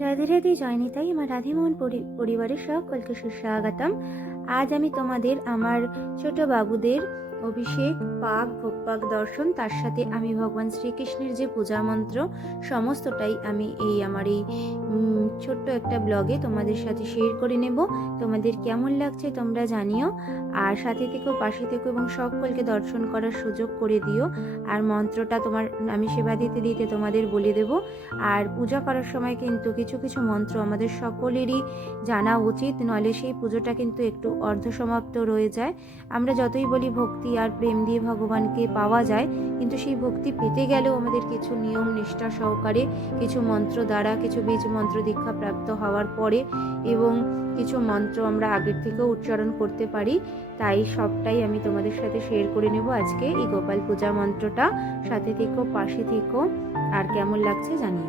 রাধে রাধে জয়নিতাই, আমার রাধেমোহন পরি- পরিবারের সকলকে সুস্বাগতম। আজ আমি তোমাদের, আমার ছোট বাবুদের অভিষেক পাক ভোগ পাক দর্শন, তার সাথে আমি ভগবান শ্রীকৃষ্ণের যে পূজা মন্ত্র, সমস্তটাই আমি এই আমার এই ছোট্ট একটা ব্লগে তোমাদের সাথে শেয়ার করে নেব। তোমাদের কেমন লাগছে তোমরা জানিও। আর সাথে থেকেও পাশে থেকেও এবং সকলকে দর্শন করার সুযোগ করে দিও। আর মন্ত্রটা তোমার, আমি সেবা দিতে দিতে তোমাদের বলে দেব। আর পূজা করার সময় কিন্তু কিছু কিছু মন্ত্র আমাদের সকলেরই জানা উচিত। নলে সেই পুজোটা কিন্তু একটু অর্ধসমাপ্ত রয়ে যায়। আমরা যতই বলি ভক্তি আর প্রেম দিয়ে ভগবানকে পাওয়া যায়, কিন্তু সেই ভক্তি পেতে গেলেও আমাদের কিছু নিয়ম, নিষ্ঠা সহকারে, কিছু মন্ত্র দ্বারা, কিছু বীজ মন্ত্র দীক্ষা প্রাপ্ত হওয়ার পরে এবং কিছু মন্ত্র আমরা আগের থেকেও উচ্চারণ করতে পারি, তাই সবটাই আমি তোমাদের সাথে শেয়ার করে নেব আজকে এই গোপাল পূজা মন্ত্রটা। সাথে থেকো, পাশে থেকো, আর কেমন লাগছে আমি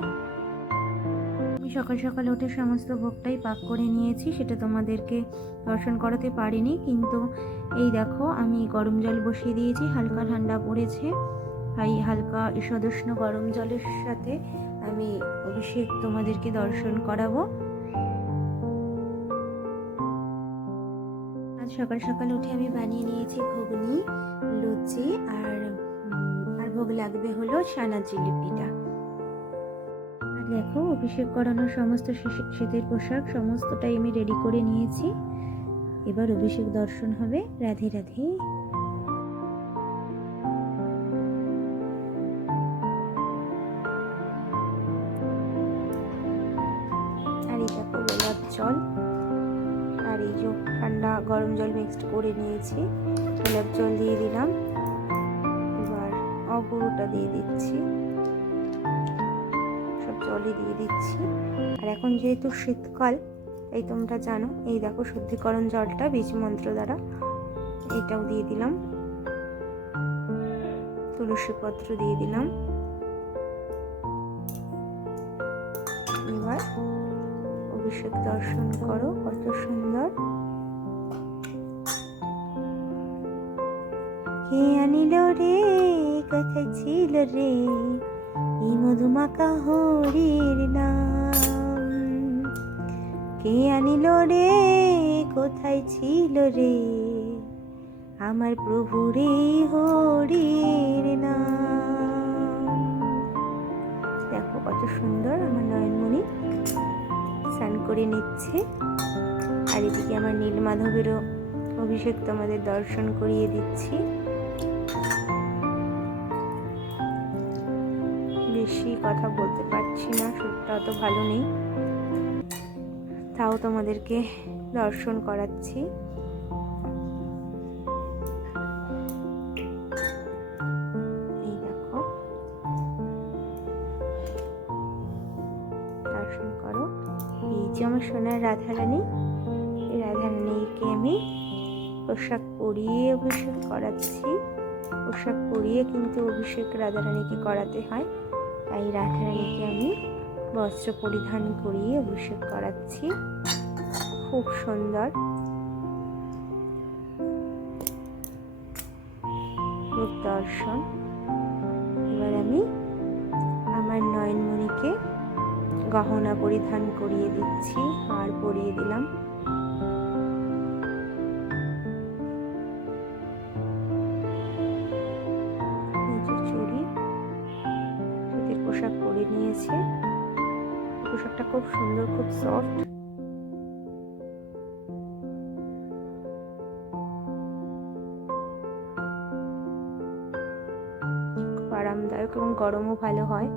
সকাল সকাল উঠে সমস্ত ভোগটাই পাক করে নিয়েছি, সেটা তোমাদেরকে দর্শন করাতে পারিনি, কিন্তু এই দেখো আমি গরম জল বসিয়ে দিয়েছি, হালকা ঠান্ডা পড়েছে। তাই হালকা সদস্য গরম জলের সাথে আমি অভিষেক তোমাদেরকে দর্শন করাবো। আজ সকাল সকাল উঠে আমি বানিয়ে নিয়েছি ঘুগনি, লুচি আর আর ভোগ লাগবে হলো সানা জিলিপিটা। দেখো, অভিষেক করানোর সমস্ত শীতের পোশাক সমস্তটাই আমি রেডি করে নিয়েছি। এবার অভিষেক দর্শন হবে, রাধে রাধে। আর গোলাপ জল। আর এই যে ঠান্ডা গরম জল মিক্সড করে নিয়েছি, গোলাপ জল দিয়ে দিলাম। এবার অগুরুটা দিয়ে দিচ্ছি। জলই দিয়ে দিচ্ছি। আর এখন যেহেতু শীতকাল, এই তোমরা জানো, এই দেখো শুদ্ধিকরণ জলটা বীজ মন্ত্র দ্বারা এটাও দিয়ে দিলাম। তুলসী পত্র দিয়ে দিলাম। এবার অভিষেক দর্শন করো, কত সুন্দর। কে আনিল রে, কোথায় ছিল রে? এই মধুমাকা হরির নাম। কে আনিল রে? কোথায় ছিল রে? আমার প্রভু রে হরির নাম। দেখো কত সুন্দর আমার নয়নমণি স্নান করে নিচ্ছে। আর এদিকে আমার নীল মাধবেরও অভিষেক তোমাদের দর্শন করিয়ে দিচ্ছি। বেশি কথা বলতে পারছি না, সুরটা অত ভালো নেই। তাও তোমাদেরকে দর্শন করাচ্ছি। যে আমার সোনার রাধারানী, এই রাধারানীকে আমি পোশাক পরিয়ে অভিষেক করাচ্ছি। পোশাক পরিয়ে কিন্তু অভিষেক রাধারানীকে করাতে হয়। তাই রাধারানীকে আমি বস্ত্র পরিধান করিয়ে অভিষেক করাচ্ছি। খুব সুন্দর। রূপ দর্শন। এবার আমি আমার নয়নমণিকে গহনা পরিধান করিয়ে দিচ্ছি, হার পরিয়ে দিলাম। সুন্দর খুব সফট খুব আরামদায়ক এবং গরমও ভালো হয়।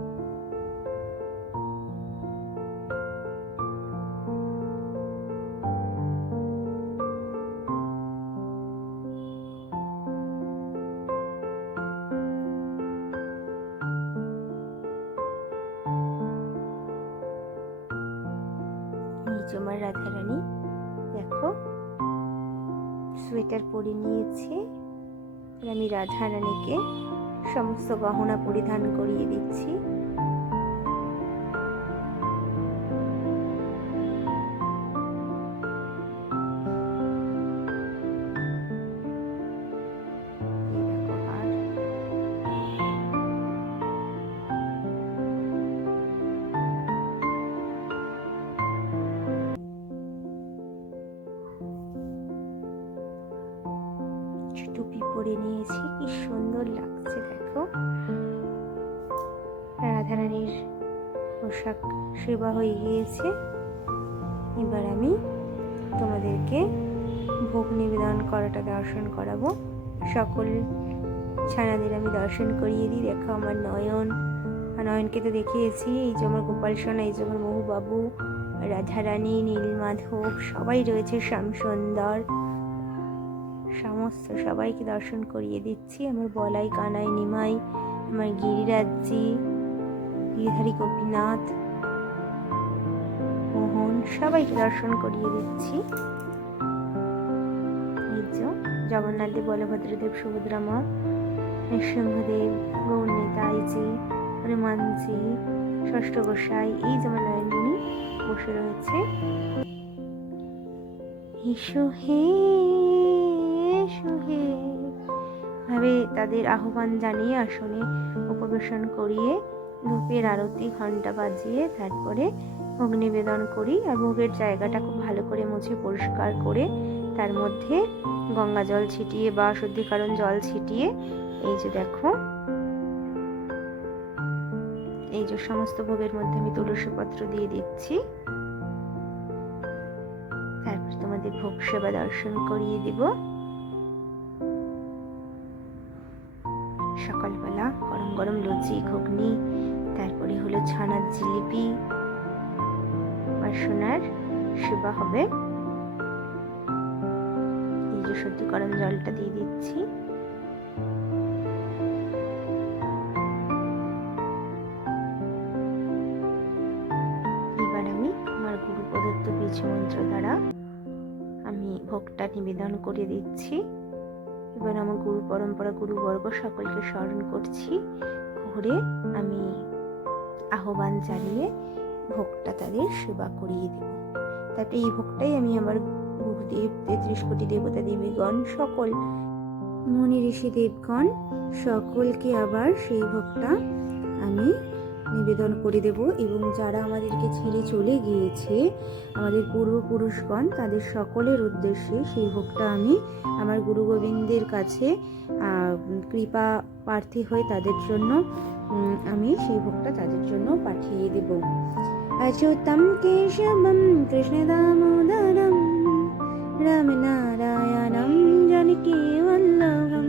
রাধারানী দেখো সোয়েটার পরে নিয়েছে। আমি রাধারানীকে সমস্ত গহনা পরিধান করিয়ে দিচ্ছি। করে নিয়েছি। কি সুন্দর লাগছে, দেখো। রাধারানীর পোশাক সেবা হয়ে গিয়েছে। এবার আমি তোমাদেরকে ভোগ নিবেদন করাটা, দর্শন করাবো। সকল ছানাদের আমি দর্শন করিয়ে দিই। দেখো আমার নয়ন। নয়নকে তো দেখিয়েছি। এই যে আমার গোপাল সোনা, এই যে আমার মহুবাবু, রাধারানী, নীলমাধব, সবাই রয়েছে, শ্যামসুন্দর। সমস্ত সবাইকে দর্শন করিয়ে দিচ্ছি। আমার বলাই, কানাই, নিমাই, আমার গিরিরাজ্যি, গিরিধারী গোপীনাথ, মোহন, সবাইকে দর্শন করিয়ে দিচ্ছি। জগন্নাথ দেব বলভদ্রদেব সুভদ্রা মা, নৃসিংহদেব গৌরনেতাইজি হনুমানজি, ষষ্ঠ গোসাই, এই যেমন নয়নমণি বসে রয়েছে। এসো হে এসো হে ভাবে তাদের আহ্বান জানিয়ে আসনে উপবেশন করিয়ে ধূপের আরতি ঘণ্টা বাজিয়ে তারপরে ভোগ নিবেদন করি আর ভোগের জায়গাটা খুব ভালো করে মুছে পরিষ্কার করে তার মধ্যে গঙ্গা জল ছিটিয়ে বা শুদ্ধিকরণ জল ছিটিয়ে এই যে দেখো, এই যে সমস্ত ভোগের মধ্যে আমি তুলসী পত্র দিয়ে দিচ্ছি। তারপর তোমাদের ভোগ সেবা দর্শন করিয়ে দিব। সকালবেলা গরম গরম লুচি, ঘুগনি, তারপরে হলো ছানার জিলিপি আর সোনার সেবা হবে। এই যে শুদ্ধিকরণ জলটা দিয়ে দিচ্ছি। এবার আমি আমার গুরু প্রদত্ত মন্ত্র দ্বারা আমি ভোগটা নিবেদন করে দিচ্ছি। এবার আমার গুরু পরম্পরা গুরুবর্গ সকলকে স্মরণ করছি। ঘুরে আমি আহ্বান জানিয়ে ভোগটা তাদের সেবা করিয়ে দেব। তারপরে এই ভোগটাই আমি আমার গুরুদেব তেত্রিশ কোটি দেবতা দেবীগণ সকল মুনি ঋষি দেবগণ সকলকে আবার সেই ভোগটা আমি নিবেদন করে দেব এবং যারা আমাদেরকে ছেড়ে চলে গিয়েছে আমাদের পূর্বপুরুষগণ তাদের সকলের উদ্দেশ্যে সেই ভোগটা আমি আমার গুরু গোবিন্দের কাছে আহ, কৃপা প্রার্থী হয়ে তাদের জন্য উম, আমি সেই ভোগটা তাদের জন্য পাঠিয়ে দেব अच्युतं केशवं कृष्णदामोदरं रामनारायणं जानकीवल्लभं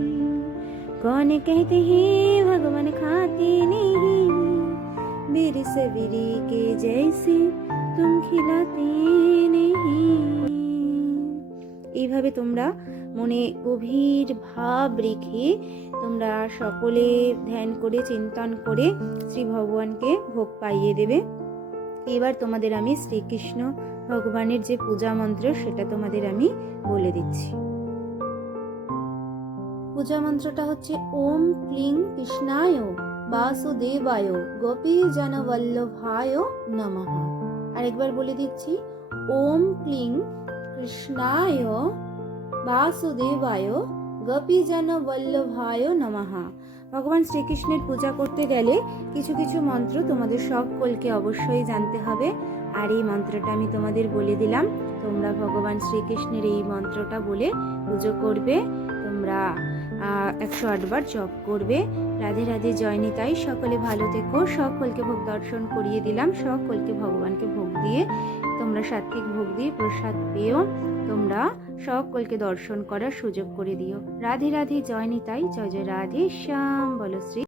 कौन कहते हैं भगवान खाते नहीं बीर सबरी के जैसे तुम खिलाते नहीं এইভাবে তোমরা মনে গভীর ভাব রেখে তোমরা সকলে ধ্যান করে চিন্তন করে শ্রী ভগবানকে ভোগ পাইয়ে দেবে এবার তোমাদের আমি শ্রীকৃষ্ণ ভগবানের যে পূজা মন্ত্র সেটা তোমাদের আমি বলে দিচ্ছি পূজা মন্ত্রটা হচ্ছে ওম ক্লিং কৃষ্ণায় বাসুদেবায় গোপী জনবল্লভায় নমঃ আরেকবার বলে দিচ্ছি ওম ক্লিং কৃষ্ণায় বাসুদেবায় গোপীজন বল্লভায় নমঃ ভগবান শ্রীকৃষ্ণের পূজা করতে গেলে কিছু কিছু মন্ত্র তোমাদের সকলকে অবশ্যই জানতে হবে আর এই মন্ত্রটা আমি তোমাদের বলে দিলাম তোমরা ভগবান শ্রীকৃষ্ণের এই মন্ত্রটা বলে পুজো করবে তোমরা একশো আটবার জপ করবে। রাধে রাধে জয়নিতাই, সকলে ভালো থেকো। সকলকে ভোগ দর্শন করিয়ে দিলাম। সকলকে ভগবানকে ভোগ দিয়ে তোমরা সাত্বিক ভোগ দিয়ে প্রসাদ পেয়েও তোমরা সকলকে দর্শন করার সুযোগ করে দিও। রাধে রাধে জয় নিতাই জয় জয় রাধে, শ্যাম, বলো শ্রী